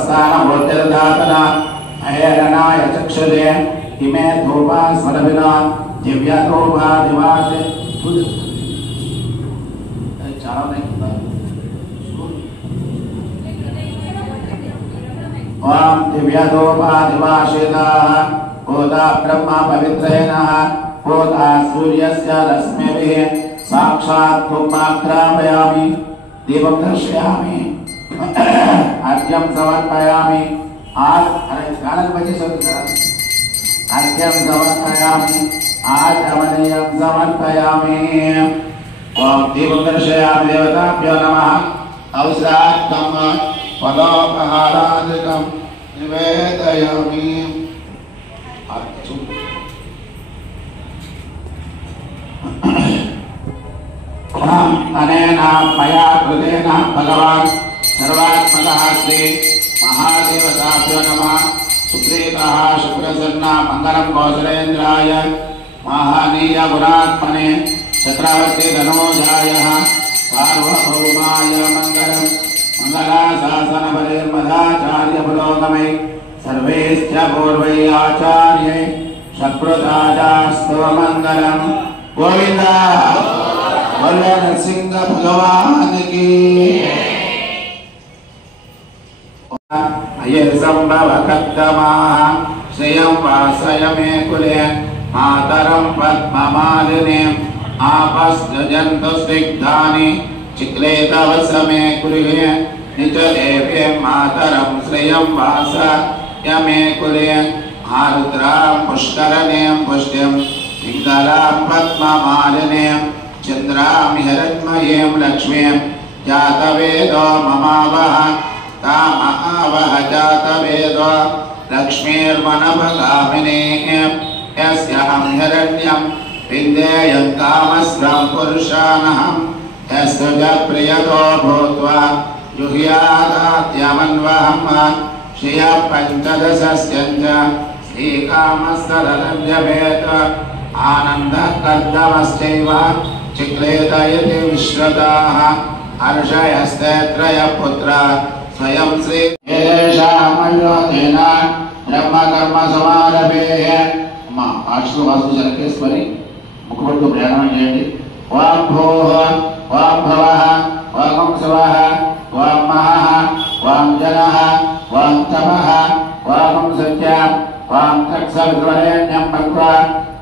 सर्वस्थानभूतिर्धातना अहेरणाय चक्षुरे इमे धूपा स्वरभिना दिव्यधूपा दिवासे ओम दिव्यधूपा दिवाशिदाः कोदा ब्रह्मा पवित्रेणः कोदा सूर्यस्य रश्मिभिः साक्षात् धूमाग्रापयामि दीपं दर्शयामि अर्घ्यं समर्पयामि अर्घ्यं समर्पयामि आचमनीयं समर्पयामि ओम दीपं दर्शयामि देवताभ्यो नमः औषधार्थं फलोपहारादिकं निवेदयामि अनेन मया कृतेन भगवान् सर्वात्मकः श्री महादेवताभ्यो नमः सुप्रीतः शुक्रसन्ना मङ्गलं कौसलेन्द्राय महानीय गुणात्मने चक्रवर्ती धनोजाय सार्वभौमाय मङ्गलं मंगलाशासनपरिर्मदाचार्य पुरोगमै सर्वेश्च पूर्वै आचार्यै सत्कृताजास्तु मंगलम् गोविंद बोलो नरसिंह भगवान की अये संभव कद्दमाः श्रियं वासय मे कुले मातरं पद्ममालिनीं आपस्तजन्तु स्निग्धानि चिक्लेतवसमे गृहे निजदेवे मातरं श्रियं वासय मे कुले आरुद्रां पुष्करणीं पुष्टिं पिङ्गलां पद्ममालिनीं चन्द्रां हिरण्मयीं लक्ष्मीं जातवेदो ममावह कामहावह जातवेदो लक्ष्मीर्मनभगामिनीः यस्याहं हिरण्यं विन्देयं कामस्रं पुरुषानहं यस्तुज प्रियतो भूत्वा जुह्यादाद्यमन्वहं श्रियः पञ्चदशस्यञ्च श्रीकामस्तरलं जपेत आनन्दकर्दमश्चैव चिक्लेत इति विश्रुताः हर्षयस्ते त्रयपुत्रा स्वयं श्री येषामयोधेन ब्रह्मकर्मसमारभेः अम्मा आश्रु वास्तु जनकेश्वरी मुखपट्टु प्रयाणं చేయండి वां भूः वां भवः वां शिवः वां महः वां जनः वां तमः वां सत्यं वां तत्सवितुर्वरेण्यं भक्त्वा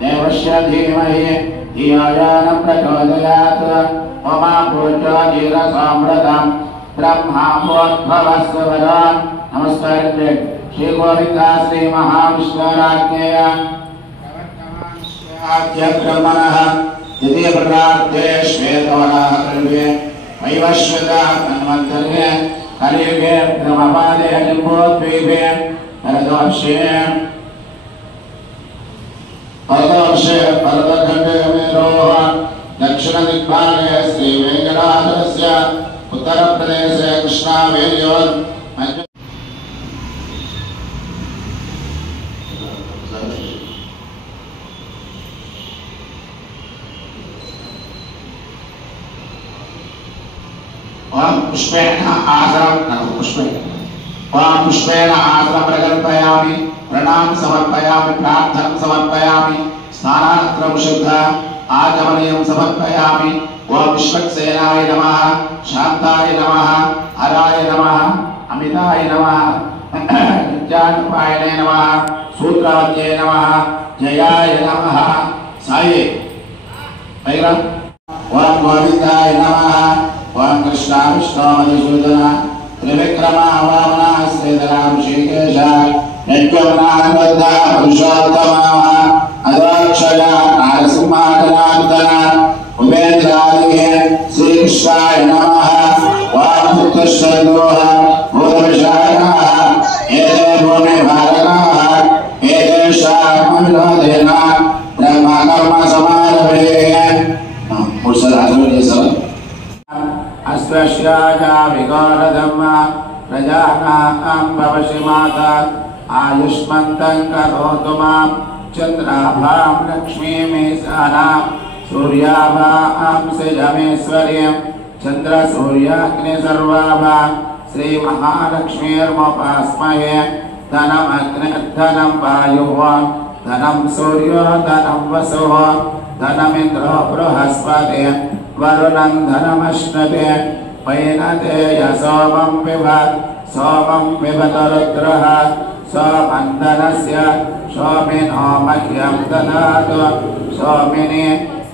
देवस्य धीमहि धियो यो न प्रचोदयात् ममा पूज्यो धीरसम्प्रदं ब्रह्मोद्भवस्वरो नमस्कारे श्री गोविंद श्री महाविष्णुराज्ञेय आद्य ब्रह्मणः द्वितीय प्रकारार्थे श्वेतवराह कल्पे वैवस्वतः मन्वन्तरे कलियुगे ब्रह्मपादे लिम्बोद्वीपे भरतवर्षे भरतखण्डे मेरोः दक्षिणदिग्भागे श्रीवेङ्कटाचलस्य उत्तरप्रदेशे कृष्णावेल्योर् पुष्पेण आसनं प्रकल्पयामि प्रणाम समर्पयामि प्रार्थना समर्पयामि स्नानानन्तरं शुद्ध आचमनीयं समर्पयामि ओम विश्वक्सेनाय नमः शान्ताय नमः हराय नमः अमिताय नमः नित्यानुपायने नमः सूत्रवत्ये नमः जयाय नमः साये पैरा ओम गोविंदाय नमः ओम कृष्णा विष्णु मधुसूदन त्रिविक्रमा वामना श्रीधरा ऋषिकेश नित्यमनानंद पुरुषोत्तमः अदोक्षया नारसिंहाजनार्दन उपेन्द्रादिगे श्रीकृष्णाय नमः वामपुत्रश्चन्द्रोः भूतविशाखाः एते भूमिभारकाः एतेषामविरोधेन ब्रह्मकर्मसमारभेः अस्वश्याजा विगौरधम्म प्रजानां भवसि माता आयुष्मन्तं करोतु मां चन्द्राभां लक्ष्मीमेषानां सूर्याभां सजमेश्वर्यं चन्द्रसूर्याग्निसर्वाभां श्री महालक्ष्मीर्मुपास्महे धनमग्निर्धनं वायुः धनं सूर्यो धनं वसुः धनमिन्द्रो बृहस्पति वरुणं धनमश्नुते वैनतेय सोमं पिबत रुद्रः सोमन्दनस्य सोमिनो मह्यं ददातु सोमिनि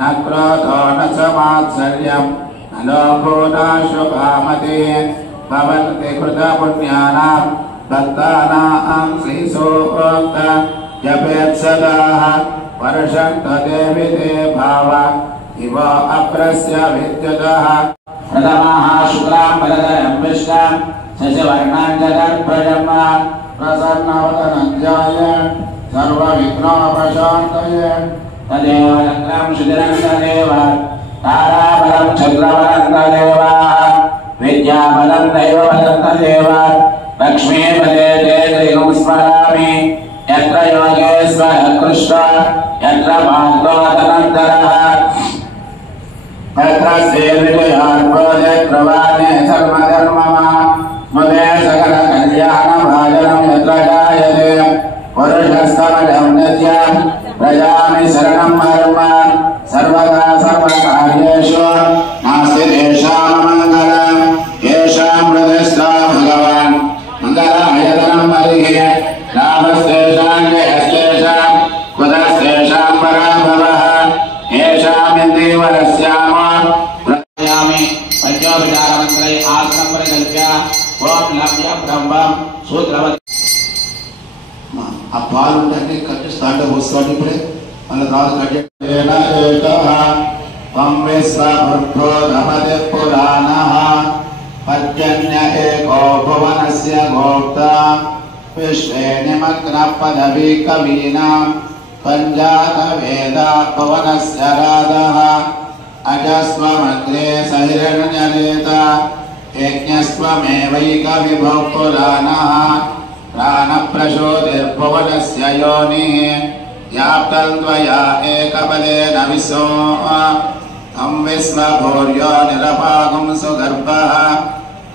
न क्रोधो न च मात्सर्यं न लोभो न शुभामतिः भवन्ति कृतपुण्यानां भक्तानां श्रीसूक्त जपेत्सदाः वर्षन्त देवि ते भाव इव अप्रस्य विद्युतः प्रथमः शुक्लां वरदं विष्णुं शशिवर्णं जगत्प्रजं प्रसन्नवदनं ध्यायेत् सर्वविघ्नोपशान्तये तदेव चक्रं सुधिरं तदेव ताराबलं चक्रबलं तदेव विद्याबलं दैवबलं तदेव लक्ष्मीपदे ते दैवं स्मरामि यत्र योगेश्वर कृष्ण यत्र मार्गोदनन्तरः यत्र सेवितयार्पोदे प्रवादे धर्मधर्ममा मुदे सकलकल्याणभाजनं यत्र जायते पुरुषस्तमजं नित्यं प्रजामि शरणं मर्म सर्वदा सर्वकार्येषु नास्ति तेषाममङ्गलं येषां हृदयस्था भगवान् मङ्गलायतनं हरिः रामस्तेषां जयस्तेषां कुतस्तेषां पराभवः येषामिन्दीवरस्याम प्रयामि पंचोपचारमन्त्रै आसनं परिकल्प्य ओं लभ्य ब्रह्मं सूत्रवत् ఆ పాలు ఉంటే కట్టి స్టార్ట్ వస్తుంది ఇప్పుడే మళ్ళీ రాదు కట్టి పురాణ పర్జన్య ఏకో భువనస్య గోప్తా విశ్వే నిమగ్న పదవీ కవీనాం పంజాత వేద భువనస్య రాధః అజస్వమగ్రే సహిరణ్యలేత యజ్ఞస్వమేవైక విభో పురాణః प्राणप्रचोदिर्भुवनस्य योनिः व्याप्तं त्वया एकपदेन विश्वो तं विश्वभूर्यो निरपागुं सुगर्भः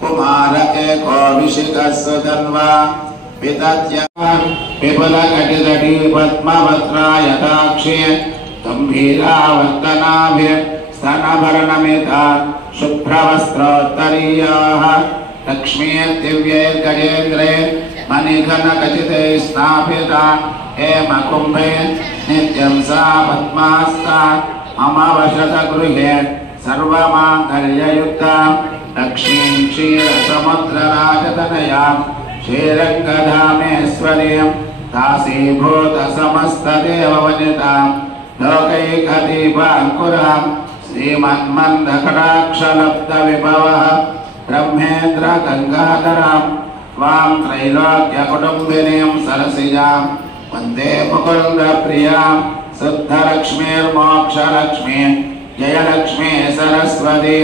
कुमार एको विशिखः सुधन्वा वितत्य विपुलकटितटी पद्मवक्त्रायताक्षी गम्भीरावर्तनाभिस्तनभरणमिता शुभ्रवस्त्रोत्तरीयाः लक्ष्मीर्दिव्यैर्गजेन्द्रे मणिघनखचिते स्नापिता हेमकुम्भे नित्यं सा पद्मास्ता मम वशतगृहे सर्वमाङ्गल्ययुक्तां लक्ष्मीं क्षीरसमुद्रराजतनयां श्रीरङ्गधामेश्वरीं दासीभूतसमस्तदेववनितां लोकैकदीपाङ्कुरां श्रीमन्मन्दकटाक्षलब्धविभवः ब्रह्मेन्द्र गंगाधरां वां त्रैलोक्यकुटुम्बिनीं सरसिजां वन्दे मुकुन्दप्रियां सिद्धलक्ष्मीर्मोक्षलक्ष्मी जयलक्ष्मी सरस्वती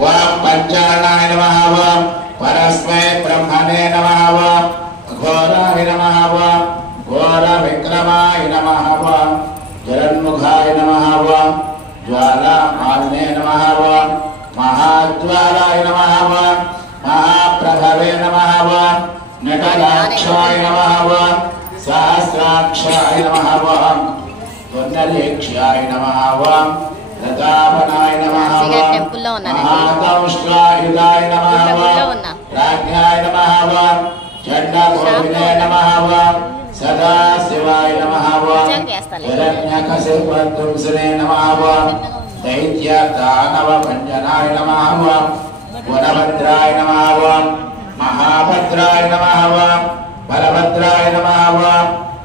वां पंचाणाय नमः वां परस्मै ब्रह्मणे नमः वां घोराय नमः वां घोरविक्रमाय नमः वां जगन्मुखाय नमः वां ज्वालामालिने नमः वां महाज्वालाय नमः वां महाप्रभवे नमः वां नटराक्षाय नमः वां सहस्राक्षाय नमः वां पुण्डरीक्षाय नमः वां रतापनाय नमः वां महादंष्ट्रायुधाय नमः वां राज्ञाय नमः वां चण्डकोविदे नमः वां सदाशिवाय नमः वां हिरण्यकशिपुरध्वंसिने नमः वां दैत्यदानवभञ्जनाय नमः वां गुणभद्राय नमः वां महाभद्राय नमः वां बलभद्राय नमः वां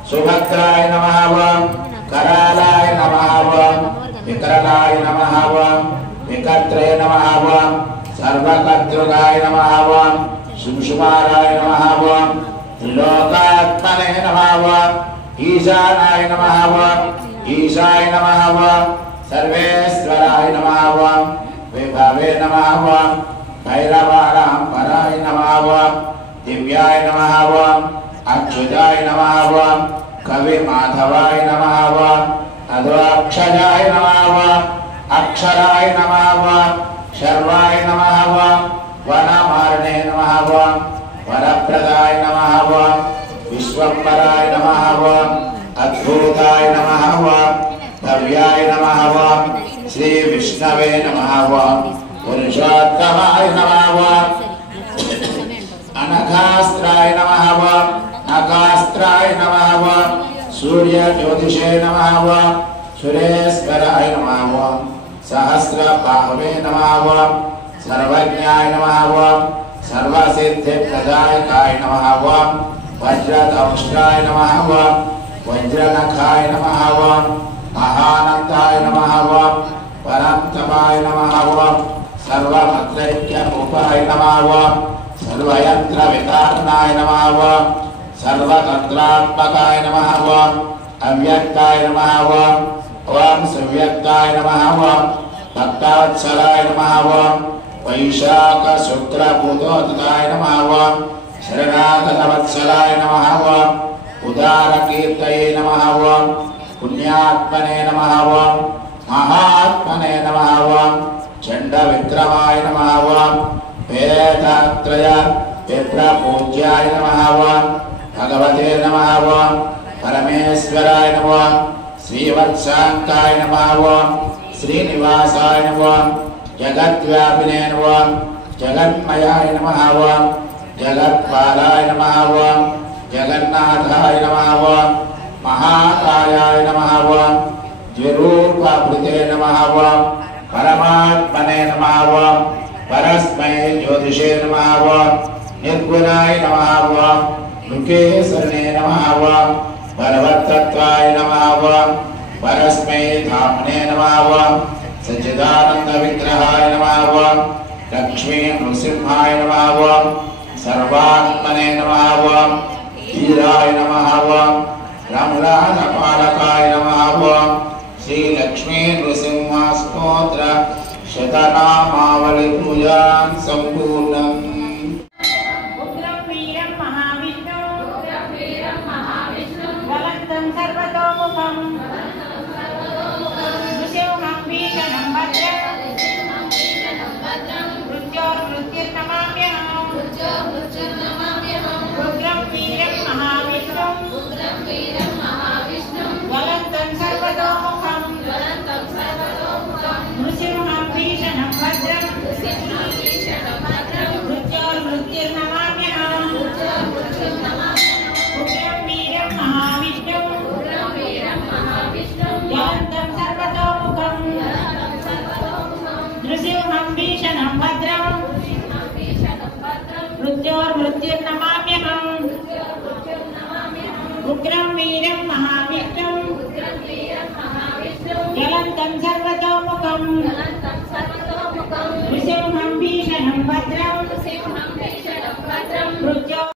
सुभद्राय नमः वां करालाय नमः वां विकरणाय नमः वां विकर्त्रे नमः वां सर्वकर्तृकाय नमः वां शुंशुमाराय नमः वां त्रिलोकात्मने नमः वां ईशानाय नमः वां ईशाय नमः वां सर्वेश्वराय नमः वां विभवे नमः वां भैरवाणां पराय नमः वां दिव्याय नमः वां अच्युताय नमः वां कविमाधवाय नमः वां अद्वाक्षराय नमः वां अक्षराय नमः वां शर्वाय नमः वां वनमार्णे नमः ॐ वरप्रदाय नमः ॐ विश्वम्भराय नमः ॐ अद्भुताय नमः ॐ भव्याय नमः ॐ श्री विष्णवे नमः ॐ पुरुषोत्तमाय नमः ॐ अनघास्त्राय नमः ॐ नगास्त्राय नमः ॐ सूर्य ज्योतिषे नमः ॐ सुरेश्वराय नमः ॐ सहस्रबाहवे नमः ॐ सर्वज्ञाय नमः ॐ सर्वसिद्धिप्रदायकाय नमः ॐ वज्रदंष्ट्राय नमः ॐ वज्रनखाय नमः ॐ महानन्दाय नमः ॐ परन्तमाय नमः ॐ सर्वभद्रैक्यरूपाय नमः ॐ सर्वयन्त्रवितारणाय नमः ॐ सर्वतन्त्रात्मकाय नमः ॐ अव्यक्ताय नमः ॐ ॐ सुव्यक्ताय नमः ॐ भक्तवत्सलाय नमः ॐ वैशाखशुक्रभूतोदकाय नमः ॐ शरणागतवत्सलाय नमः ॐ उदारकीर्तये नमः ॐ पुण्यात्मने नमः ॐ महात्मने नमः ॐ चण्डविक्रमाय नमः ॐ वेदत्रय विप्रपूज्याय नमः ॐ भगवते नमः ॐ परमेश्वराय नमः ॐ श्रीवत्साङ्काय नमः ॐ श्रीनिवासाय नमः ॐ जगद्व्यापिने नमः ॐ जगन्मयाय नमः ॐ जगत्पालाय नमः ॐ जगन्नाथाय नमः ॐ महाकायाय नमः ॐ द्विरूपभृते नमः ॐ परमात्मने नमः ॐ परस्मै ज्योतिषे नमः ॐ निर्गुणाय नमः ॐ मुकेशरणे नमः ॐ परवत्तत्वाय नमः ॐ परस्मै धामने नमः ॐ सच्चिदानन्दविग्रहाय नमः ॐ लक्ष्मी नृसिंहाय नमः ॐ सर्वात्मने नमः ॐ धीराय नमः ॐ रामराजपालकाय नमः ॐ श्रीलक्ष्मी नृसिंह स्तोत्र शतनामावली पूजां सम्पूर्णम्। उग्रं वीरं महाविष्णु ज्वलन्तं सर्वतोमुखं नृसिंहं भीषणं भद्रं मृत्योर्मृत्युर्नमाम्यहम् उग्रं वीरं महाविष्णु ज्वलन्तं सर्वतोमुखं नृसिंहं भीषणं भद्रं मृत्योर्मृत्युर्नमाम्यहम् उग्रं वीरं महाविष्णु ज्वलन्तं सर्वतोमुखं नृसिंहं भीषणं भद्रं मृत्योर्मृत्युर्नमाम्यहम् उग्रं वीरं महाविष्णु ज्वलन्तं सर्वतोमुखं नृसिंहं भीषणं भद्रं